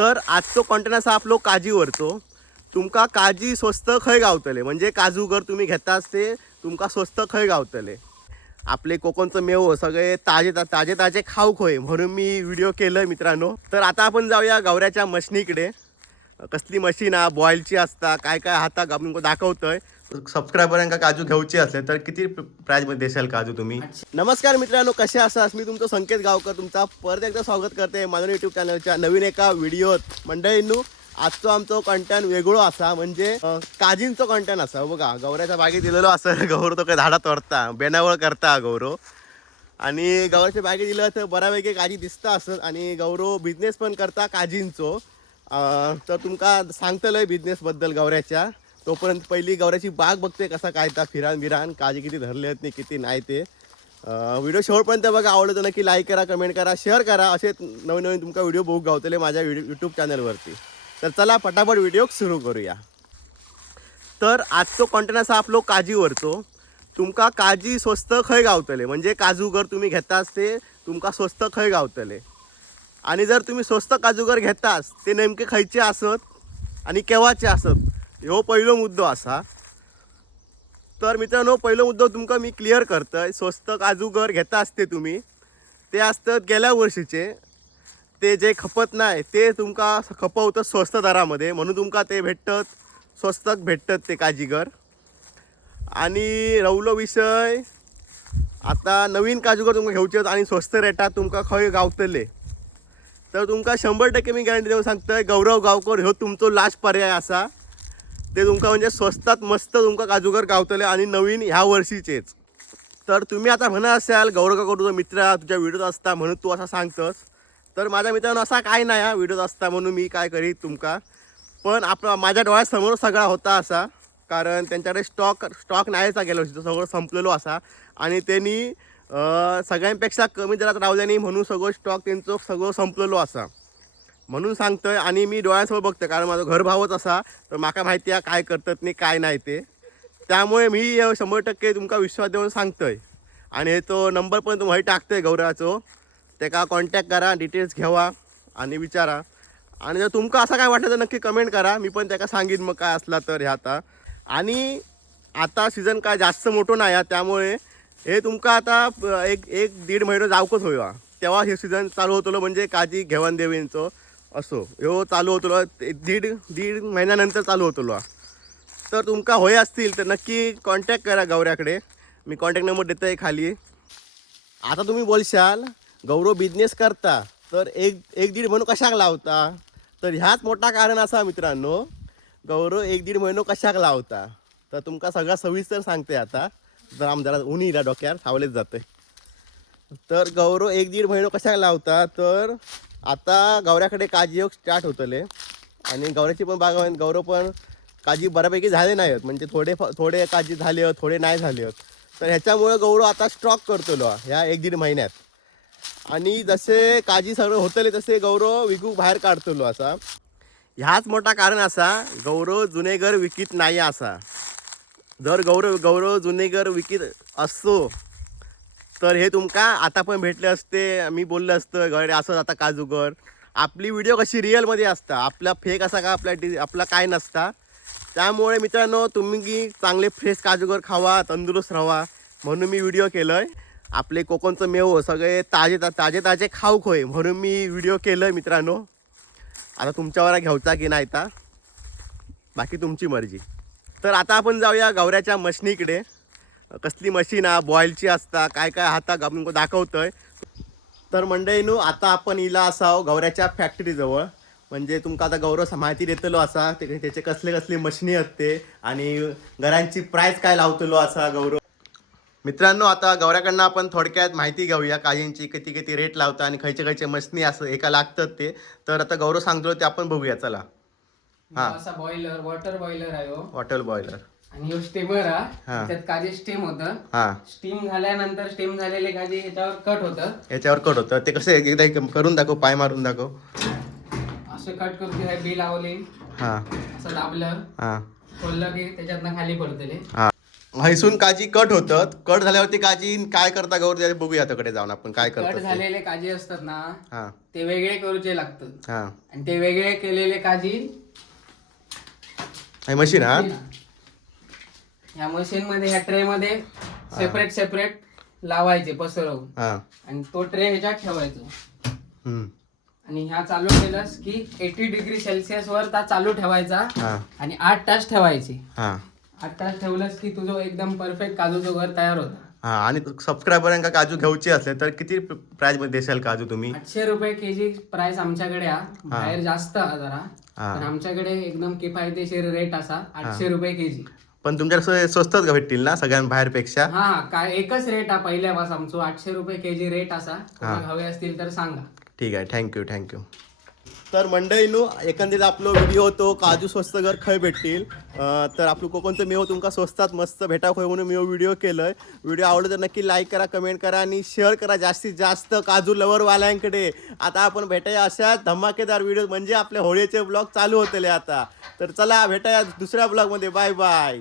तर आजचो कंटेंट असा आपलो काजीवरचो. तुमका काजी स्वस्त खंय गावतले, म्हणजे काजू घर तुम्ही घेताच ते तुमका स्वस्त खंय गावतले. आपले कोकणचं मेव सगळे ताजे ताजे ताजे खाऊ खोय म्हणून मी व्हिडिओ केलं मित्रांनो. तर आता आपण जाऊया गवऱ्याच्या मशनीकडे. कसली मशीन हा बॉईलची असता, काय काय हाता तुमका दाखवतोय. सबस्क्रायबरांका काजू घ्यायची असले तर किती प्राईजमध्ये देशाल काजू तुम्ही? नमस्कार मित्रांनो, कसे असास? मी तुमचं संकेत गावकर तुमचा परत एकदा स्वागत करते माझ्या यूट्यूब चॅनलच्या नवीन एका व्हिडिओत. मंडळींनो, आजचो आमचो कंटेंट वेगळो असा, म्हणजे काजींचो कंटेंट असा. बघा, गौऱ्याच्या बागेत दिलेलो असं गौरव तो काय झाडा तोडता बेनावळ करता गौरव. आणि गौऱ्याच्या बागेत दिलं तर बऱ्यापैकी काजी दिसता असत. आणि गौरव बिझनेस पण करता काजींचो. तर तुमका सांगतलंय बिझनेसबद्दल गौऱ्याच्या. तोपर्यंत पहिली गौऱ्याची बाग बघते कसा काय ता फिरान बिरान, काजी किती धरले आहेत नाही किती नाही ते. व्हिडिओ शेवटपर्यंत बघा. आवडलं तर नक्की लाईक करा, कमेंट करा, शेअर करा. असे नवीन नवीन तुमका व्हिडिओ बघू गावतले माझ्या यूट्यूब चॅनलवरती. तर चला पटापट व्हिडिओ सुरू करूया. तर आजचो कंटेंट असा आपलो काजीवरचो. तुमका काजी स्वस्त खंय गावतले, म्हणजे काजूगर तुम्ही घेताच ते तुमका स्वस्त खंय गावतले. आणि जर तुम्ही स्वस्त काजूगर घेतास ते नेमके खयचे असत आणि केव्हाचे असत, ह्यो पहिलो मुद्दो असा. तर मित्रांनो, पहिलो मुद्दो तुमका मी क्लिअर करतोय. स्वस्त काजूगर घेता असते तुम्ही, ते असतात गेल्या वर्षीचे. ते जे खपत नाही ते तुमका खपवतं स्वस्त दरामध्ये, म्हणून तुमका ते भेटतात, स्वस्तात भेटतात ते काजीगर. आणि रवलो विषय, आता नवीन काजूगर तुमका घेवचे आणि स्वस्त रेटात तुमका खंय गावतले, तर तुमका 100% मी गॅरंटी देऊन सांगतोय, गौरव गावकर ह्यो तुमचो लास्ट पर्याय असा. ते तुमका म्हणजे स्वस्तात मस्त तुमका काजूगर गावतले आणि नवीन ह्या वर्षीचेच. तर तुम्ही आता म्हणा असाल, गौरव काका तुझा मित्र तुझ्या व्हिडिओत असता म्हणून तू असा सांगतोस. तर माझ्या मित्रांनो असा काय नाही हा, व्हिडिओत असता म्हणून मी काय करीत तुमका. पण माझ्या डोळ्यासमोर सगळा होता असा, कारण त्यांच्याकडे स्टॉक नाहीचा गेल्या वर्षी, तो सगळं संपलेलो असा. आणि त्यांनी सगळ्यांपेक्षा कमी दरात रावल्या नाही म्हणून सगळं स्टॉक त्यांचं सगळं संपलेलो असा म्हणून सांगतोय. आणि मी डोळ्यांसमोर बघतोय, कारण माझं घर भावच असा, तर माका माहिती आहे काय करतात नाही काय नाही ते. त्यामुळे मी 100% तुमका विश्वास देऊन सांगतोय. आणि हे तो नंबर पण तुम्हाला टाकतोय गौरवाचो, त्याका कॉन्टॅक्ट करा, डिटेल्स घ्यावा आणि विचारा. आणि जर तुमका असं काय वाटलं तर नक्की कमेंट करा, मी पण त्याका सांगीन मग काय असला तर. हे आणि आता सीझन काय जास्त मोठं नाही आहे, त्यामुळे हे तुमका आता एक दीड महिना जावकच होईवा, तेव्हा हे सीझन चालू होतो, म्हणजे काजी घेवान देवींचो असो ह्यो चालू होतो. दीड महिन्यानंतर चालू होतो. तर तुमका होय असतील तर नक्की कॉन्टॅक्ट करा गौऱ्याकडे, मी कॉन्टॅक्ट नंबर देतो आहे खाली. आता तुम्ही बोलशाल गौरव बिझनेस करता तर एक दीड महिनो कशाक लावता, तर ह्याच मोठा कारण असा मित्रांनो, गौरव एक दीड महिनो कशाक लावता. तर तुमका सगळा सविस्तर सांगते आता, तर आमदार उन्हीला डोक्यावर सावलेच जाते. तर गौरव एक दीड महिनो कशाक लावता, तर आता गौऱ्याकडे काजी योग स्टार्ट होतले. आणि गौऱ्याची पण बाग, गौरव पण काजी बऱ्यापैकी झाले नाही आहेत, म्हणजे थोडे काजी झाले आहेत, थोडे नाही झाले आहेत. तर ह्याच्यामुळे गौरव आता स्टॉक करतलो ह्या एक दीड महिन्यात. आणि जसे काजी सगळं होतले तसे गौरव विकूक बाहेर काढतलो असा. ह्याच मोठा कारण असा, गौरव जुनेगर विकीत नाही असा. जर गौरव जुनेगर विकीत असतो तर हे तुमका आता पण भेटले असते, मी बोललं असतं गौरे असं आता काजूगर. आपली व्हिडिओ कशी रिअलमध्ये असता, आपला फेक असा का आपला काय नसता. त्यामुळे मित्रांनो, तुम्ही चांगले फ्रेश काजूगर खावा, तंदुरुस्त राहा म्हणून मी व्हिडिओ केलं आहे. आपले कोकणचं मेव सगळे ताजे ताजे खाऊ खोय म्हणून मी व्हिडिओ केलं आहे मित्रांनो. आता तुमच्यावर घ्यायचा की नाही ता बाकी तुमची मर्जी. तर आता आपण जाऊया गौऱ्याच्या मशनीकडे. कसली मशीन हा बॉईलची असता, काय काय हाता तुमका दाखवतोय. तर मंडळींनो, आता आपण इला असाव गौऱ्याच्या फॅक्टरीजवळ. म्हणजे तुमका आता गौरव माहिती देतलो असा त्याचे कसले कसले मशिनी आहेत ते, आणि घरांची प्राइस काय लावतलो असा गौरव. मित्रांनो, आता गौऱ्याकडनं आपण थोडक्यात माहिती घेऊया काजींची, किती किती रेट लावता आणि खयचे मशनी असं एका लागतात ते. तर आता गौरव सांगतो ते आपण बघूया, चला. असा बॉयलर, वॉटर बॉयलर आहे हो. वॉटर बॉयलर आणि ह्यो स्टीमर हा, त्यात काजी स्टीम होतं. स्टीम झाल्यानंतर स्टीम झालेले काजी याच्यावर कट होतं. ते कसं एकदा करून दाखव, पाय मारून दाखव. असं कट करून हे बी लावले, असं दाबलं, खोललं की त्याच्यातनं खाली पडतले. हैसून काजी कट होतात. कट झाल्यावरती काजी काय करता गौर ते बघूया त्याकडे जाऊन आपण काय कट करतो ते. झालेले काजी असतात ना हा ते वेगळे करूचे लागतात. हा आणि ते वेगळे केलेले काजी हे मशीन हा ह्या मशीन मध्ये ह्या ट्रे मध्ये सेपरेट सेपरेट लावायचे पसरवून. हा आणि तो ट्रे ह्याच्यात ठेवायचो. हम्म. आणि ह्या चालू केलास की 80 डिग्री सेल्सिअस वर ता चालू ठेवायचा. हा आणि 8 तास ठेवायचे. हा 8 तास ठेवलंस की तुझं एकदम परफेक्ट काजूचं घर तयार होता. हा. आणि सबस्क्रायबरांका काजू घ्यायचे असले तर किती प्राइस मध्ये देशाल काजू तुम्ही? 800 रुपये केजी प्राइस आमच्याकडे हा. बाहेर जास्त हा जरा. हा. पण आमच्याकडे एकदम किफायतशीर रेट असा 800 रुपये केजी. पण तुमच्याकडे स्वस्तच भेटतील ना सगळ्यां बाहेरपेक्षा? हा काय एकच रेट हा पहिल्यापासून आमचो 800 रुपये केजी रेट असा. कोणाक हवे असतील तर सांगा. ठीक आहे, थँक्यू. तर मंडळींनो, एकंदरीत आपलो व्हिडिओ तो काजू स्वस्त घर खंय भेटतील. तर आपलं कोकणचं मेव तुमका स्वस्तात मस्त भेटा खंय म्हणून मी व्हिडिओ केलंय. व्हिडिओ आवडला तर नक्की लाईक करा, कमेंट करा आणि शेअर करा जास्तीत जास्त काजू लवरवाल्यांकडे. आता आपण भेटाया अशा धमाकेदार व्हिडिओ म्हणजे आपले होळीचे ब्लॉग चालू होतले आता. तर चला भेटाया दुसऱ्या ब्लॉगमध्ये. Bye bye.